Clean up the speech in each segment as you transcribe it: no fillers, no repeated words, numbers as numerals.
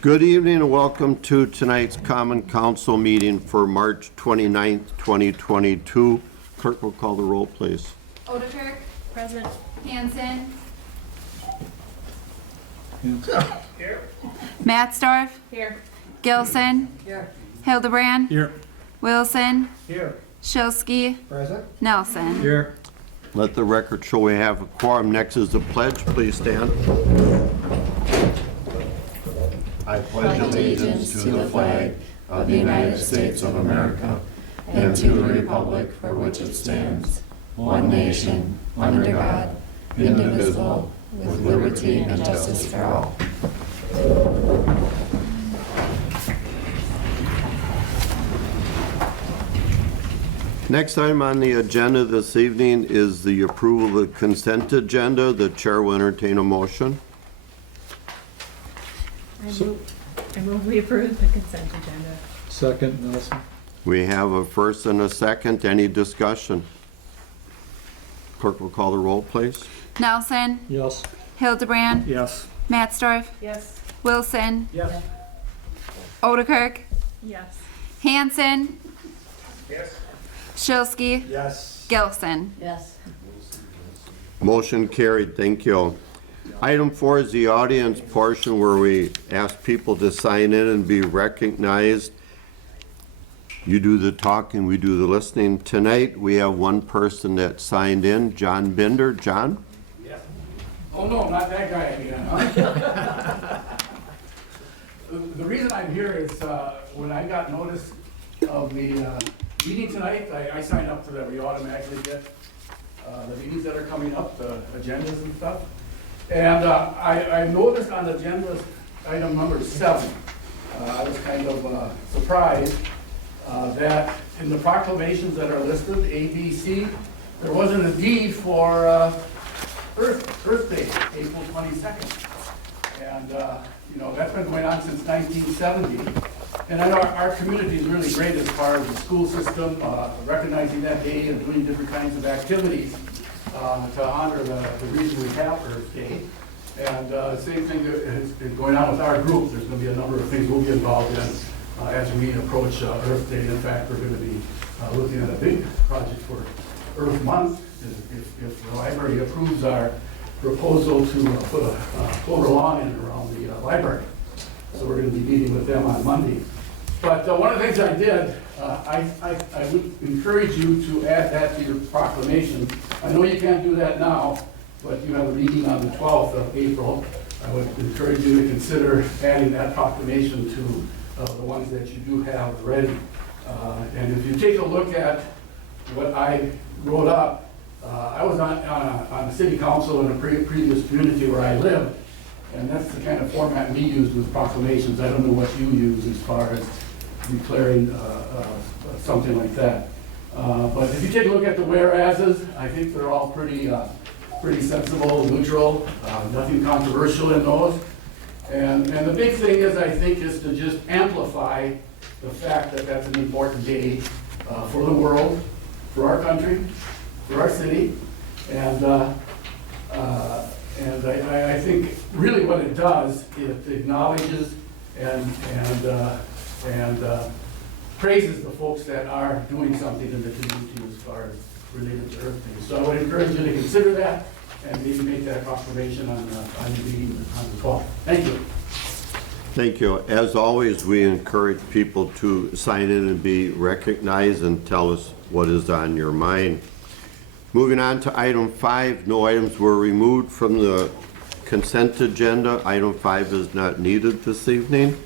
Good evening and welcome to tonight's Common Council meeting for March 29th, 2022. Clerk will call the roll, please. Odekirk. Present. Hanson. Here. Mattsdorf. Here. Gilson. Here. Hildebrand. Here. Wilson. Here. Shilsky. Present. Nelson. Here. Let the record show we have a quorum. Next is the pledge. Please stand. I pledge allegiance to the flag of the United States of America and to the republic for which it stands, one nation, under God, indivisible, with liberty and justice for all. Next item on the agenda this evening is the approval of the consent agenda. The chair will entertain a motion. I move we approve the consent agenda. Second, Nelson. We have a first and a second. Any discussion? Clerk will call the roll, please. Nelson. Yes. Hildebrand. Yes. Mattsdorf. Yes. Wilson. Yes. Odekirk. Yes. Hanson. Yes. Shilsky. Yes. Gilson. Yes. Motion carried. Thank you. Item 4 is the audience portion where we ask people to sign in and be recognized. You do the talking, we do the listening. Tonight, we have one person that signed in, John Binder. John? Yeah. Oh, no, not that guy again. The reason I'm here is when I got notice of the meeting tonight, I signed up for that. We automatically get the meetings that are coming up, the agendas and stuff. And I noticed on the agenda item number 7, I was kind of surprised that in the proclamations that are listed, A, B, C, there wasn't a D for Earth Day, April 22nd. And, you know, that's been going on since 1970. And I know our community is really great as far as the school system, recognizing that day and doing different kinds of activities to honor the reason we have Earth Day. And the same thing that has been going on with our group. There's going to be a number of things we'll be involved in as we approach Earth Day. In fact, we're going to be looking at a big project for Earth Month. If the library approves our proposal to put a clover lawn in around the library. So we're going to be meeting with them on Monday. But one of the things I did, I would encourage you to add that to your proclamation. I know you can't do that now, but you have a meeting on the 12th of April. I would encourage you to consider adding that proclamation to the ones that you do have ready. And if you take a look at what I wrote up, I was on the city council in a previous community where I lived, and that's the kind of format we use with proclamations. I don't know what you use as far as declaring something like that. But if you take a look at the whereases, I think they're all pretty sensible, neutral, nothing controversial in those. And the big thing is, I think, is to just amplify the fact that that's an important day for the world, for our country, for our city, and I think really what it does, it acknowledges and praises the folks that are doing something in the community as far as related to Earth Day. So I would encourage you to consider that and maybe make that proclamation on the meeting on the 12th. Thank you. Thank you. As always, we encourage people to sign in and be recognized and tell us what is on your mind. Moving on to item 5, no items were removed from the consent agenda. Item 5 is not needed this evening.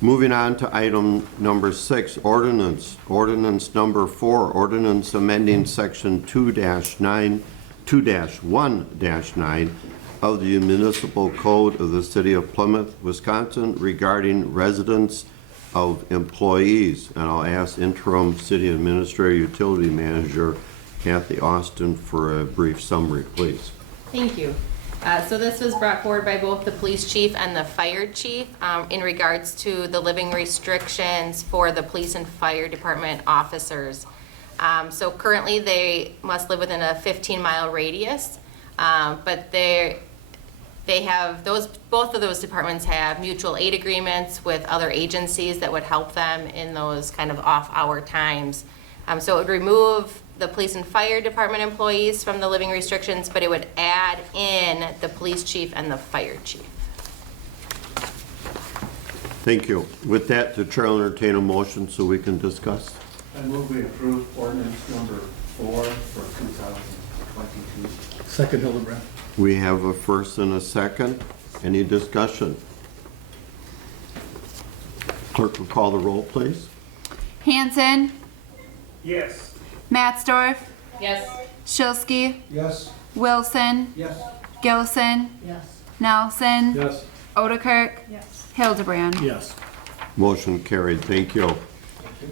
Moving on to item number 6, ordinance. Ordinance number 4, ordinance amending section 2-1-9 of the Municipal Code of the City of Plymouth, Wisconsin regarding residence of employees. And I'll ask interim city administrator, utility manager, Kathy Austin for a brief summary, please. Thank you. So this was brought forward by both the police chief and the fire chief in regards to the living restrictions for the police and fire department officers. So currently they must live within a 15-mile radius, but They have, both of those departments have mutual aid agreements with other agencies that would help them in those kind of off-hour times. So it would remove the police and fire department employees from the living restrictions, but it would add in the police chief and the fire chief. Thank you. With that, the chair will entertain a motion so we can discuss. I move we approve ordinance number 4 for 2022. Second, Hildebrand. We have a first and a second. Any discussion? Clerk will call the roll, please. Hanson, Yes. Mattsdorf, Yes. Shilsky, Yes. Wilson, Yes. Gilson, Yes. Nelson, Yes. Odekirk, Yes. Hildebrand. Yes. Motion carried. Thank you.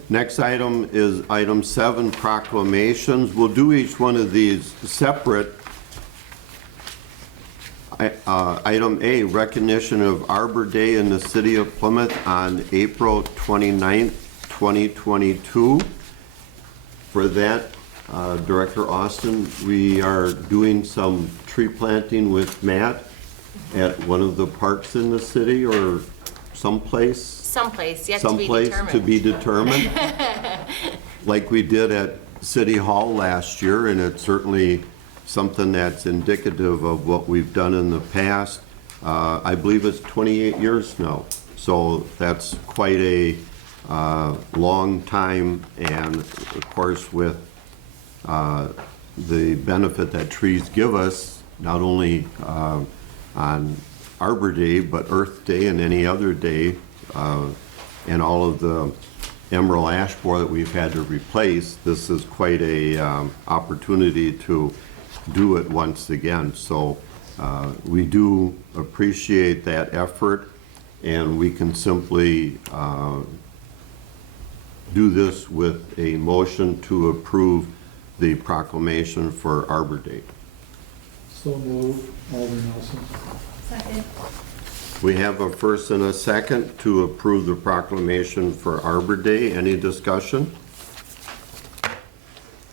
Next item is item 7, proclamations. We'll do each one of these separate. Item A, recognition of Arbor Day in the city of Plymouth on April 29th, 2022. For that, Director Austin, we are doing some tree planting with Matt at one of the parks in the city or someplace? Someplace, yet to be Someplace determined. to be determined, like we did at City Hall last year, and it's certainly something that's indicative of what we've done in the past. I believe it's 28 years now, so that's quite a long time, and of course with the benefit that trees give us, not only on Arbor Day, but Earth Day and any other day, and all of the emerald ash borer that we've had to replace, this is quite a opportunity to do it once again. So we do appreciate that effort, and we can simply do this with a motion to approve the proclamation for Arbor Day. So move, Alder Nelson. Second. We have a first and a second to approve the proclamation for Arbor Day. Any discussion?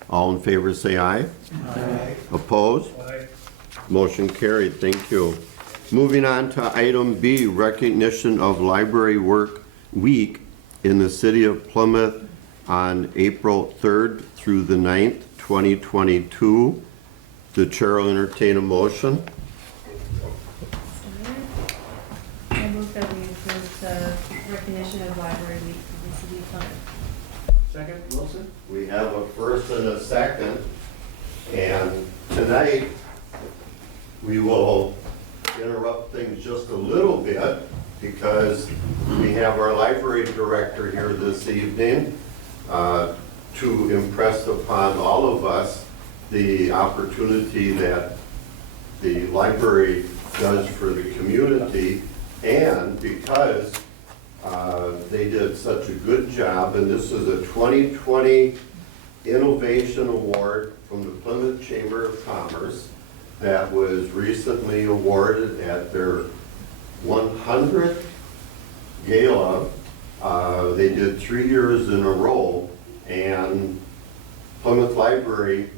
All in favor say aye. Aye. Opposed? Aye. Motion carried. Thank you. Moving on to item B, recognition of Library Work Week in the city of Plymouth on April 3rd through the 9th, 2022. The chair will entertain a motion. I move that we approve the recognition of Library Week for the city of Plymouth. Second, Wilson. We have a first and a second, and tonight we will interrupt things just a little bit because we have our library director here this evening to impress upon all of us the opportunity that the library does for the community, and because they did such a good job, and this is a 2020 Innovation Award from the Plymouth Chamber of Commerce that was recently awarded at their 100th gala. They did 3 years in a row, and Plymouth Library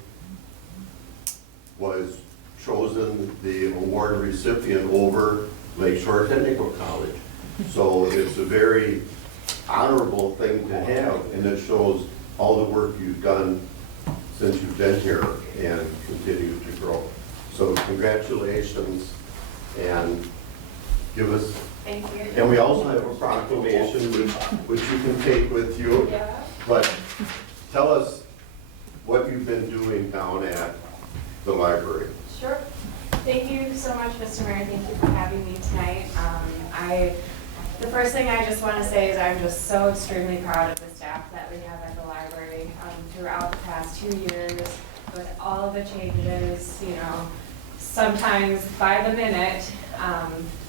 was chosen the award recipient over Lakeshore Technical College. So it's a very honorable thing to have, and it shows all the work you've done since you've been here and continue to grow. So congratulations, and give us. Thank you. And we also have a proclamation which you can take with you. Yeah. But tell us what you've been doing down at the library. Sure. Thank you so much, Mr. Mayor. Thank you for having me tonight. The first thing I just want to say is I'm just so extremely proud of the staff that we have at the library throughout the past 2 years with all of the changes, you know, sometimes by the minute.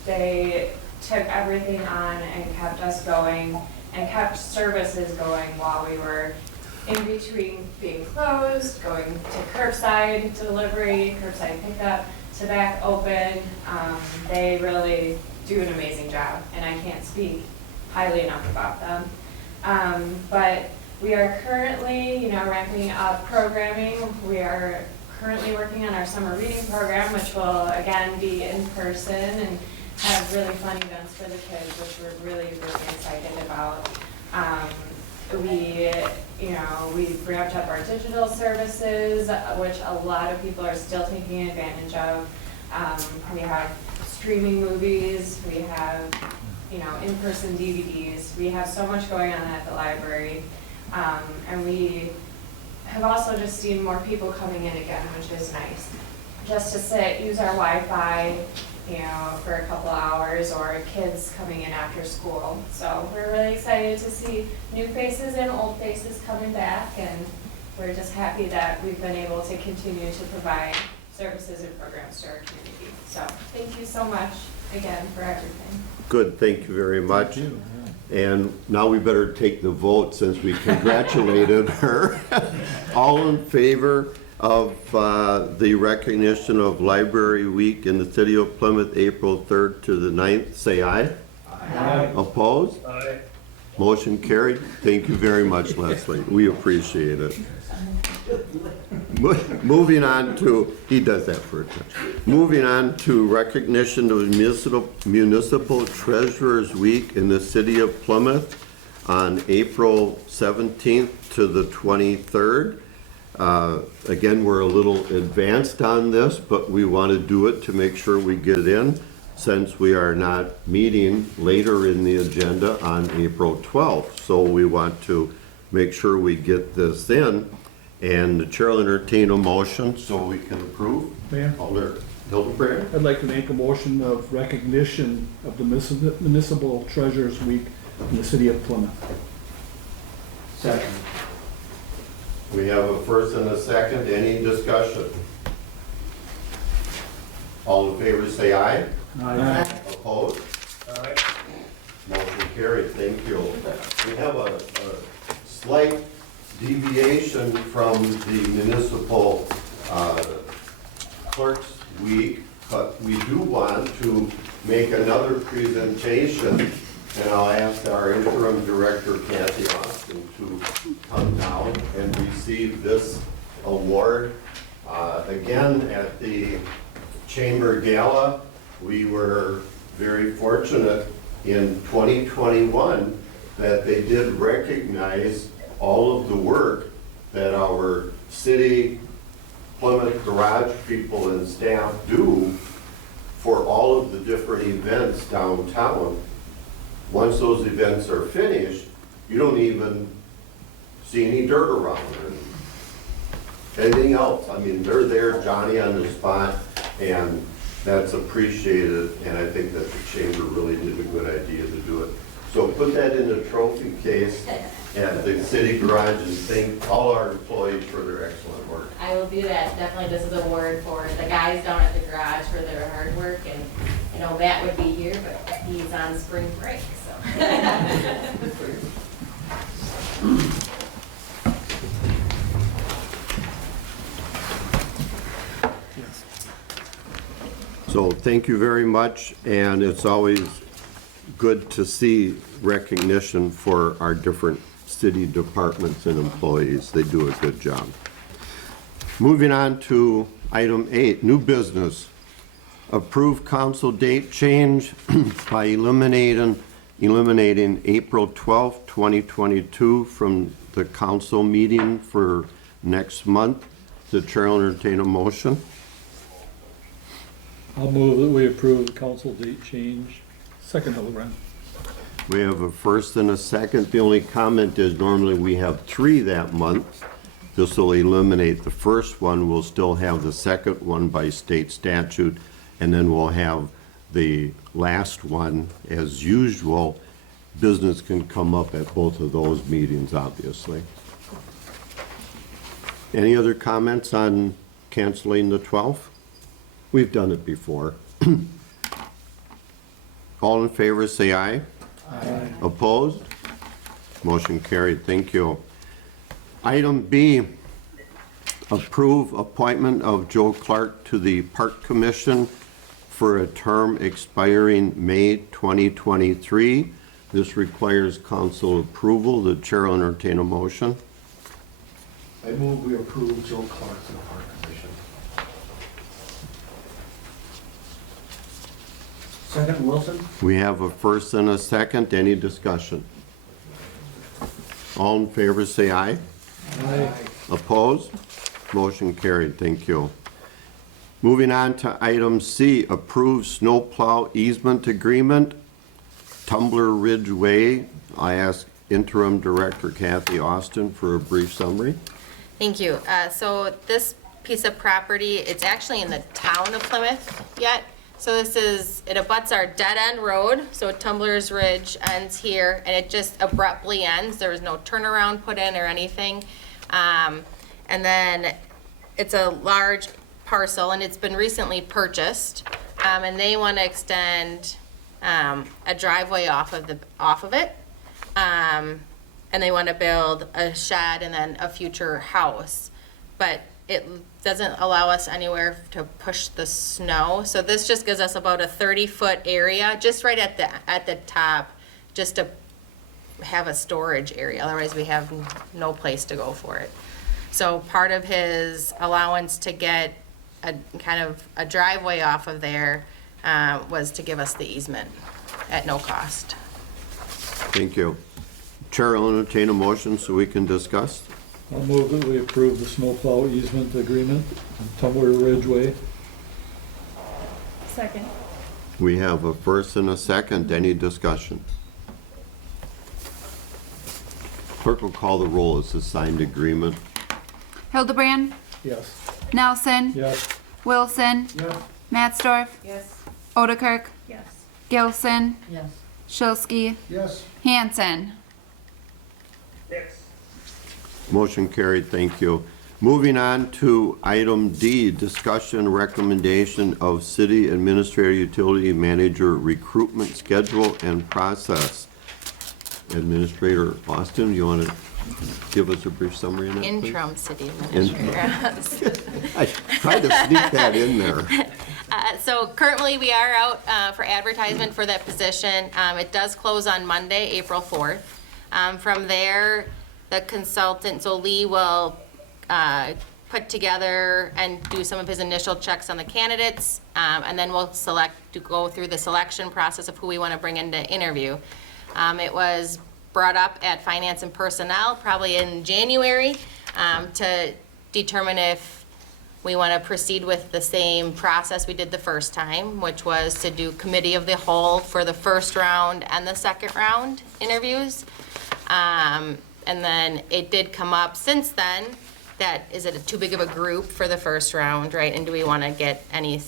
They took everything on and kept us going and kept services going while we were in between being closed, going to curbside delivery, curbside pickup, to back open. They really do an amazing job, and I can't speak highly enough about them. But we are currently, ramping up programming. We are currently working on our summer reading program, which will again be in person and have really fun events for the kids, which we're really, really excited about. We ramped up our digital services, which a lot of people are still taking advantage of. We have streaming movies, we have, in-person DVDs. We have so much going on at the library. And we have also just seen more people coming in again, which is nice. Just to sit, use our Wi-Fi, for a couple hours, or kids coming in after school. So we're really excited to see new faces and old faces coming back, and we're just happy that we've been able to continue to provide services and programs to our community. So thank you so much again for everything. Good, thank you very much. And now we better take the vote since we congratulated her. All in favor of the recognition of Library Week in the city of Plymouth, April 3rd to the 9th, say aye. Aye. Opposed? Aye. Motion carried. Thank you very much, Leslie. We appreciate it. Moving on to, he does that for a change. Moving on to recognition of Municipal Treasurers Week in the city of Plymouth on April 17th to the 23rd. Again, we're a little advanced on this, but we want to do it to make sure we get it in, since we are not meeting later in the agenda on April 12th. So we want to make sure we get this in, and the chair will entertain a motion so we can approve. Mayor, Alder Hildebrand? I'd like to make a motion of recognition of the Municipal Treasurers Week in the city of Plymouth. Second. We have a first and a second. Any discussion? All in favor say aye. Aye. Opposed? Motion carried. Thank you. We have a slight deviation from the municipal clerks week, but we do want to make another presentation, and I'll ask our interim director, Kathy Austin, to come down and receive this award. Again, at the Chamber Gala, we were very fortunate in 2021 that they did recognize all of the work that our city Plymouth Garage people and staff do for all of the different events downtown. Once those events are finished, you don't even see any dirt around or anything else. I mean, they're there, Johnny on the spot, and that's appreciated, and I think that the chamber really did a good idea to do it. So put that in the trophy case at the city garage and thank all our employees for their excellent work. I will do that. Definitely, this is a award for the guys down at the garage for their hard work, and I know Matt would be here, but he's on spring break, so. So thank you very much, and it's always good to see recognition for our different city departments and employees. They do a good job. Moving on to item 8, new business. Approve council date change by eliminating April 12th, 2022 from the council meeting for next month. The chair will entertain a motion. I'll move that we approve the council date change. Second, Hildebrand. We have a first and a second. The only comment is normally we have 3 that month. This will eliminate the first one. We'll still have the second one by state statute, and then we'll have the last one as usual. Business can come up at both of those meetings, obviously. Any other comments on canceling the 12th? We've done it before. All in favor, say aye. Aye. Opposed? Motion carried. Thank you. Item B, approve appointment of Joe Clark to the Park Commission for a term expiring May 2023. This requires council approval. The chair will entertain a motion. I move we approve Joe Clark to the Park Commission. Second, Wilson? We have a first and a second. Any discussion? All in favor, say aye. Aye. Opposed? Motion carried. Thank you. Moving on to item C, approve snowplow easement agreement, Tumbler Ridge Way. I ask Interim Director Kathy Austin for a brief summary. Thank you. So this piece of property, it's actually in the town of Plymouth yet. So it abuts our dead-end road, so Tumbler's Ridge ends here, and it just abruptly ends. There was no turnaround put in or anything. And then it's a large parcel, and it's been recently purchased, and they want to extend a driveway off of it. And they want to build a shed and then a future house. But it doesn't allow us anywhere to push the snow. So this just gives us about a 30-foot area, just right at the top, just to have a storage area. Otherwise, we have no place to go for it. So part of his allowance to get a kind of a driveway off of there was to give us the easement at no cost. Thank you. Chair will entertain a motion so we can discuss. I'll move that we approve the snowplow easement agreement on Tumbler Ridge Way. Second. We have a first and a second. Any discussion? Clerk will call the roll as the signed agreement. Hildebrand, Yes. Nelson, Yes. Wilson, Yes. Matsdorf, Yes. Odekirk, Yes. Gilson, Yes. Shilsky, Yes. Hanson. Motion carried, thank you. Moving on to item D, discussion recommendation of city administrator utility manager recruitment schedule and process. Administrator Austin, you want to give us a brief summary on that, please? Interim city administrator. I tried to sneak that in there. So currently, we are out for advertisement for that position. It does close on Monday, April 4th. From there, the consultant, so Lee will put together and do some of his initial checks on the candidates, and then we'll go through the selection process of who we want to bring in to interview. It was brought up at Finance and Personnel probably in January to determine if we want to proceed with the same process we did the first time, which was to do committee of the whole for the first round and the second round interviews. And then it did come up since then that is it too big of a group for the first round, right? And do we want to get any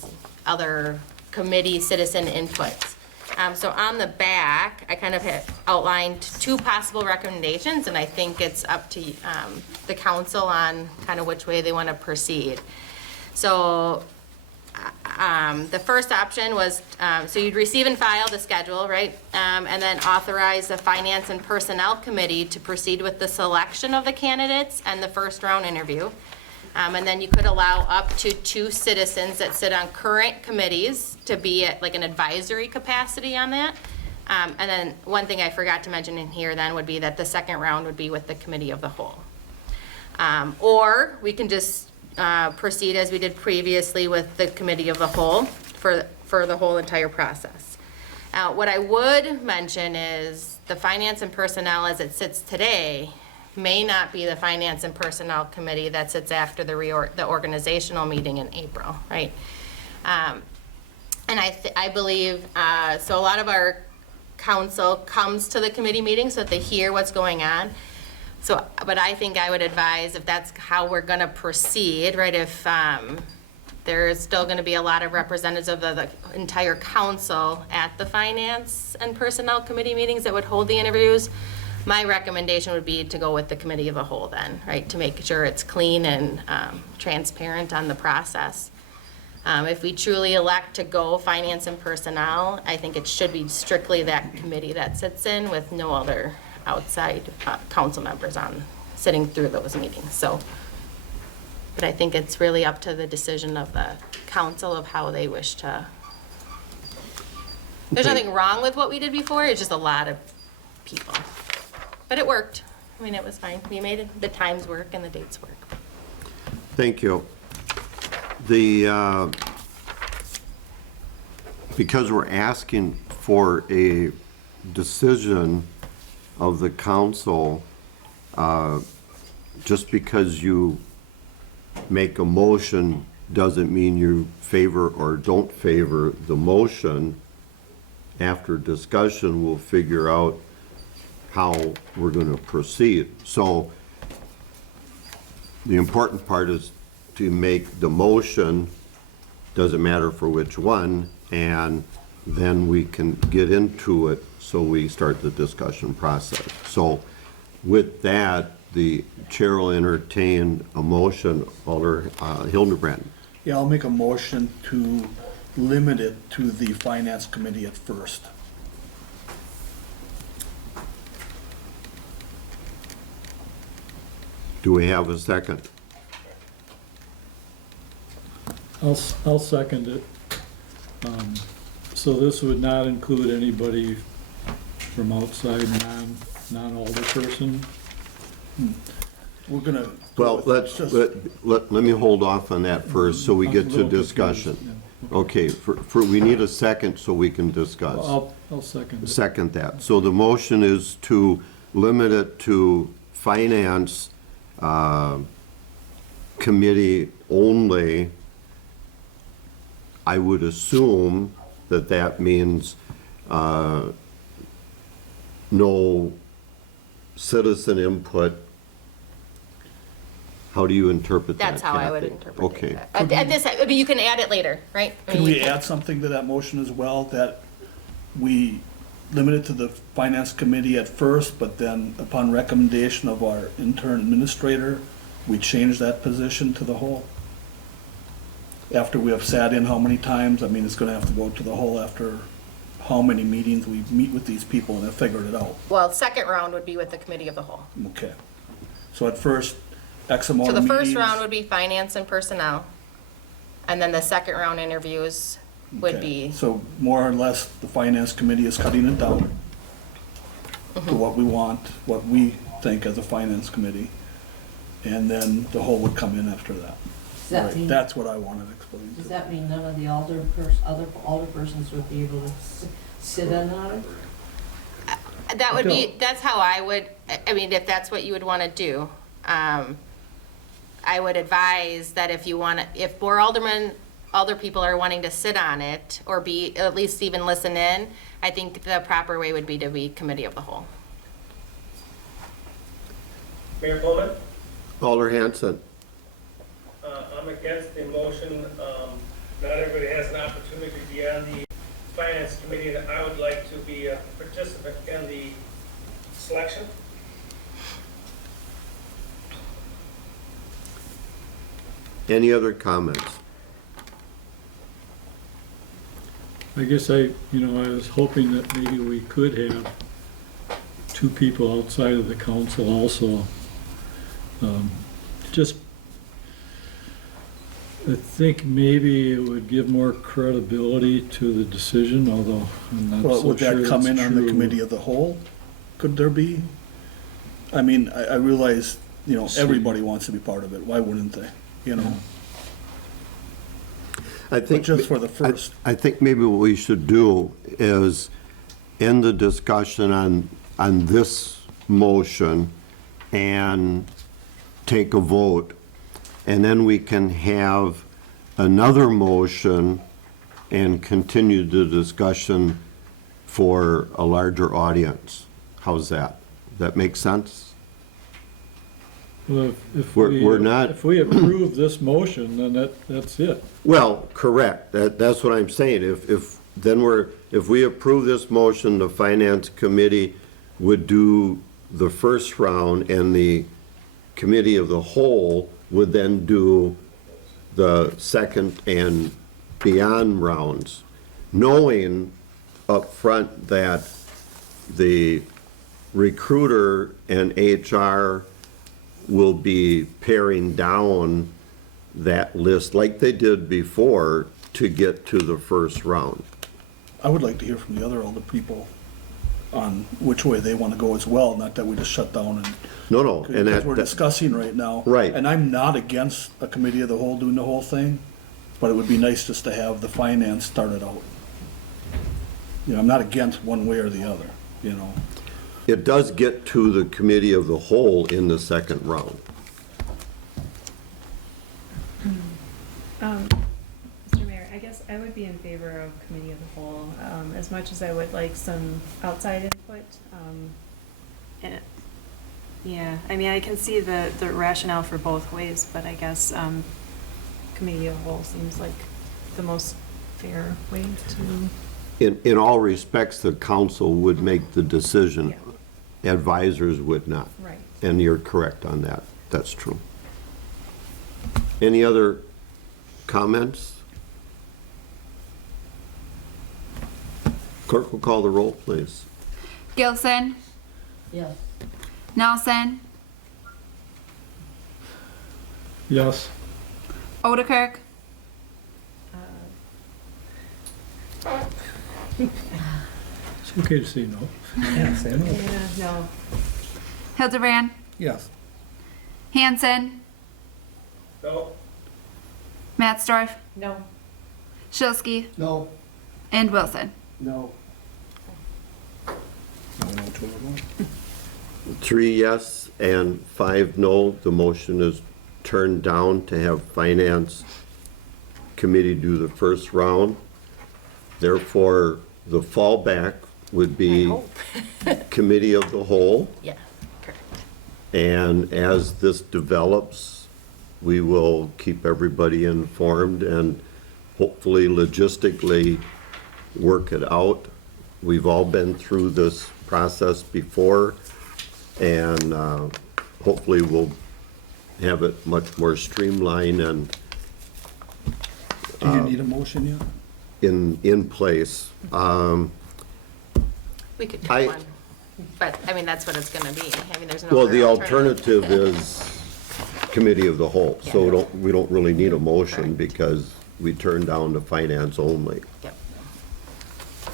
other committee citizen inputs? So on the back, I kind of have outlined two possible recommendations, and I think it's up to the council on kind of which way they want to proceed. So the first option was, so you'd receive and file the schedule, right? And then authorize the Finance and Personnel Committee to proceed with the selection of the candidates and the first round interview. And then you could allow up to 2 citizens that sit on current committees to be at like an advisory capacity on that. And then one thing I forgot to mention in here then would be that the second round would be with the committee of the whole. Or we can just proceed as we did previously with the committee of the whole for the whole entire process. What I would mention is the Finance and Personnel as it sits today may not be the Finance and Personnel Committee that sits after the organizational meeting in April, right? And I believe, so a lot of our council comes to the committee meetings so that they hear what's going on. So, but I think I would advise if that's how we're gonna proceed, right, if there's still gonna be a lot of representatives of the entire council at the Finance and Personnel Committee meetings that would hold the interviews, my recommendation would be to go with the committee of the whole then, right, to make sure it's clean and transparent on the process. If we truly elect to go Finance and Personnel, I think it should be strictly that committee that sits in with no other outside council members on sitting through those meetings. So, but I think it's really up to the decision of the council of how they wish to. There's nothing wrong with what we did before, it's just a lot of people. But it worked. I mean, it was fine. We made it, the times work and the dates work. Thank you. The because we're asking for a decision of the council, just because you make a motion doesn't mean you favor or don't favor the motion. After discussion, we'll figure out how we're going to proceed. So the important part is to make the motion, doesn't matter for which one, and then we can get into it so we start the discussion process. So with that, the chair will entertain a motion. Alder Hildebrand. Yeah, I'll make a motion to limit it to the finance committee at first. Do we have a second? I'll second it. So this would not include anybody from outside, non-alder person? We're gonna. Well, let me hold off on that first so we I'm a get to little discussion. confused, Okay, we need a second so we can discuss. I'll second it. Second that. So the motion is to limit it to finance committee only. I would assume that that means no citizen input. How do you interpret that, That's how I would Kathy? interpret Okay. it. At this, I mean, you can add it later, right? I Can mean, you we add something to that motion as well, that we limit it to the finance committee at first, but then upon recommendation of our intern administrator, we change that position to the whole? After we have sat in how many times? I mean, it's gonna have to go to the whole after how many meetings we meet with these people and have figured it out. Well, second round would be with the committee of the whole. Okay. So at first, X amount So of the meetings. first round would be finance and personnel, and then the second round interviews would Okay. be, So more or less, the finance committee is cutting it down to what we want, what we think as a finance committee. And then the whole would come in after that. Does that mean, That's what I wanted explained. does that mean none of the other alderpersons would be able to sit in on it? that would be, that's how I would, I mean, if that's what you would want to do. I would advise that if you want to, if more alder people are wanting to sit on it, or be, at least even listen in, I think the proper way would be to be committee of the whole. Mayor Coleman, Alder Hanson. I'm against the motion. Not everybody has an opportunity to be on the finance committee, and I would like to be a participant in the selection. Any other comments? I guess I was hoping that maybe we could have two people outside of the council also. Just, I think maybe it would give more credibility to the decision, although I'm not Well, so would sure that that's come in on the true. committee of the whole? Could there be? I mean, I realize, everybody wants to be part of it. Why wouldn't they? I think just for the first. I think maybe what we should do is end the discussion on this motion and take a vote. And then we can have another motion and continue the discussion for a larger audience. How's that? That make sense? Well, if We're not- if we approve this motion, then that's it. Well, correct. That's what I'm saying. If we approve this motion, the finance committee would do the first round, and the committee of the whole would then do the second and beyond rounds, knowing up front that the recruiter and HR will be paring down that list like they did before to get to the first round. I would like to hear from the other older people on which way they want to go as well, not that we just shut down and. No, and Because we're that, discussing right now. Right. And I'm not against a committee of the whole doing the whole thing, but it would be nice just to have the finance started out. You know, I'm not against one way or the other, you know. It does get to the committee of the whole in the second round. Mr. Mayor, I guess I would be in favor of committee of the whole, as much as I would like some outside input. And, yeah, I mean, I can see the rationale for both ways, but I guess, committee of the whole seems like the most fair way to. In all respects, the council would make the decision. Advisors would not. Right. And you're correct on that. That's true. Any other comments? Clerk will call the roll, please. Gilson, Yes. Nelson, Yes. Odekirk, It's okay to say no. Yeah, no. Hildebrand, Yes. Hanson, No? Mattsdorf, No. Shilsky, No. and Wilson. No. No, 2 of them. 3 yes and 5 no. The motion is turned down to have Finance Committee do the first round. Therefore, the fallback would be Committee of the Whole. Yeah, correct. And as this develops, we will keep everybody informed and hopefully logistically work it out. We've all been through this process before, and hopefully we'll have it much more streamlined and Do you need a motion yet? in place. We could do I- one, but, I mean, that's what it's gonna be. I mean, there's no. Well, other the alternative is Committee of the Whole, so we don't really need a motion because we turned down the finance only. Yep.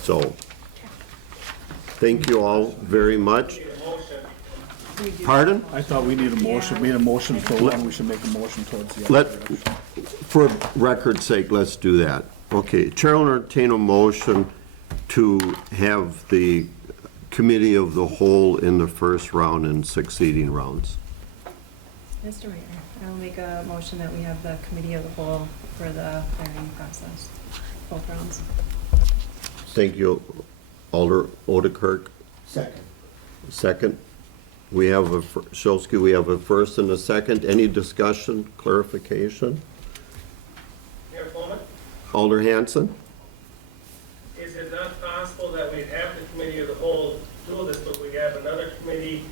So, thank you all very much. Pardon? I thought we need a motion, we need a motion for one, we should make a motion towards the Let, other direction. for record's sake, let's do that. Okay, Chair will entertain a motion to have the Committee of the Whole in the first round and succeeding rounds. Mr. Mayor, I will make a motion that we have the committee of the whole for the hiring process, both rounds. Thank you, Alder Odekirk. Second. Second. We have a, Shulsky, we have a first and a second. Any discussion, clarification? Mayor Coleman, Alder Hanson? is it not possible that we have the committee of the whole do this, but we have another committee,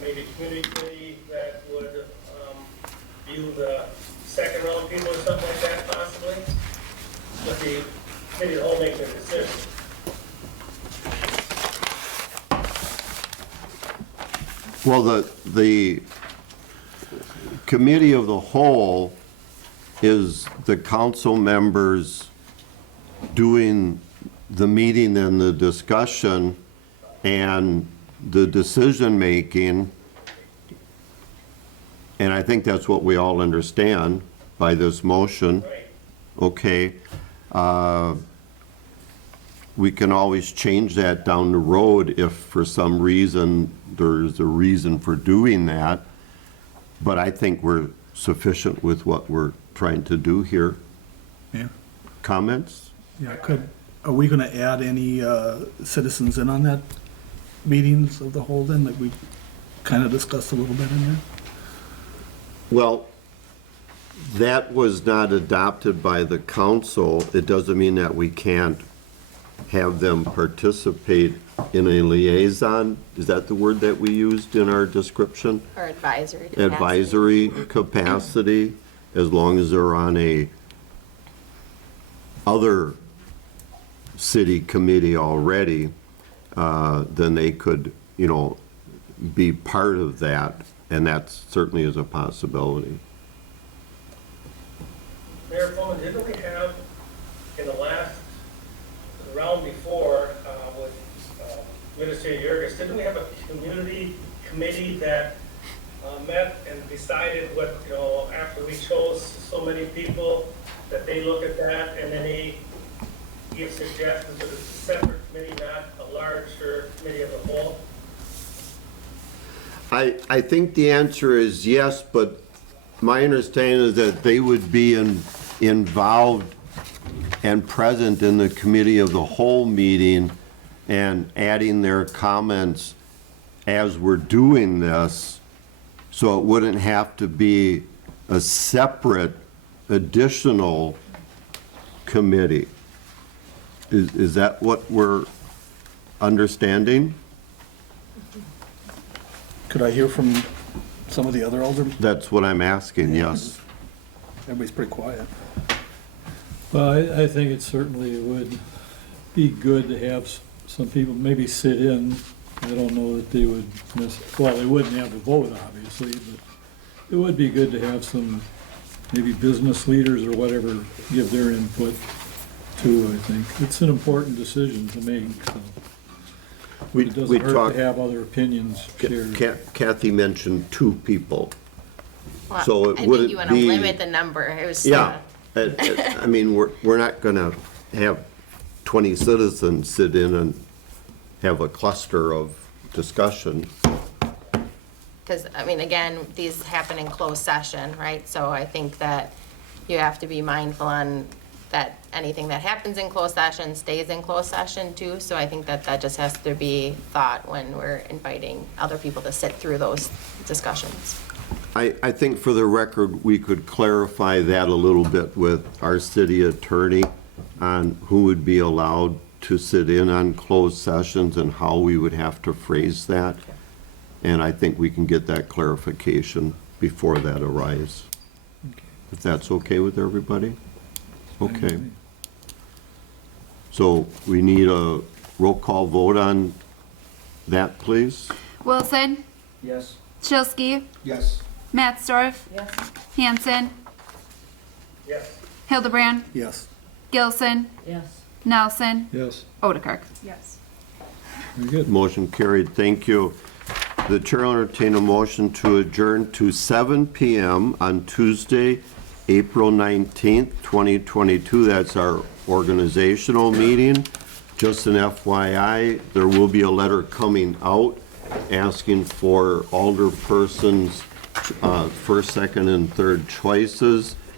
maybe community committee that would view the second round people or something like that possibly? With the committee of the whole making a decision. Well, the Committee of the Whole is the council members doing the meeting and the discussion and the decision-making. And I think that's what we all understand by this motion. Right. Okay. We can always change that down the road if for some reason there's a reason for doing that. But I think we're sufficient with what we're trying to do here. Yeah, Comments? yeah, are we gonna add any citizens in on that meetings of the whole then, like we kind of discussed a little bit in there? Well, that was not adopted by the council. It doesn't mean that we can't have them participate in a liaison. Is that the word that we used in our description? Or advisory capacity. Advisory capacity, as long as they're on a other city committee already, then they could, be part of that, and that certainly is a possibility. Mayor Coleman, didn't we have in the last round before with Administrator Yergis, didn't we have a community committee that met and decided what, after we chose so many people, that they look at that and then they give suggestions, but it's a separate committee, not a larger committee of the whole? I think the answer is yes, but my understanding is that they would be involved and present in the committee of the whole meeting and adding their comments as we're doing this, so it wouldn't have to be a separate additional committee. Is that what we're understanding? Could I hear from some of the other aldermen? That's what I'm asking, yes. Everybody's pretty quiet. Well, I think it certainly would be good to have some people maybe sit in. I don't know that they would well, they wouldn't have a vote, obviously, but it would be good to have some, maybe business leaders or whatever, give their input too, I think. It's an important decision to make, so. It doesn't hurt to have other opinions shared. Kathy mentioned 2 people. Well, So it I think wouldn't you want to be- limit the number. It was, Yeah, I mean, we're not gonna have 20 citizens sit in and have a cluster of discussion. because, I mean, again, these happen in closed session, right? So I think that you have to be mindful on that anything that happens in closed session stays in closed session too. So I think that that just has to be thought when we're inviting other people to sit through those discussions. I think for the record, we could clarify that a little bit with our city attorney on who would be allowed to sit in on closed sessions and how we would have to phrase that. And I think we can get that clarification before that arrives. If that's okay with everybody? Okay. So we need a roll call vote on that, please? Wilson, Yes. Shilsky, Yes. Mattsdorf, Yes. Hanson, Yes. Hildebrand, Yes. Gilson, Yes. Nelson, Yes, Odekirk. Yes. very good. Motion carried, thank you. The chair will entertain a motion to adjourn to 7 PM on Tuesday, April 19th, 2022. That's our organizational meeting. Just an FYI, there will be a letter coming out asking for alderpersons' first, second, and third choices.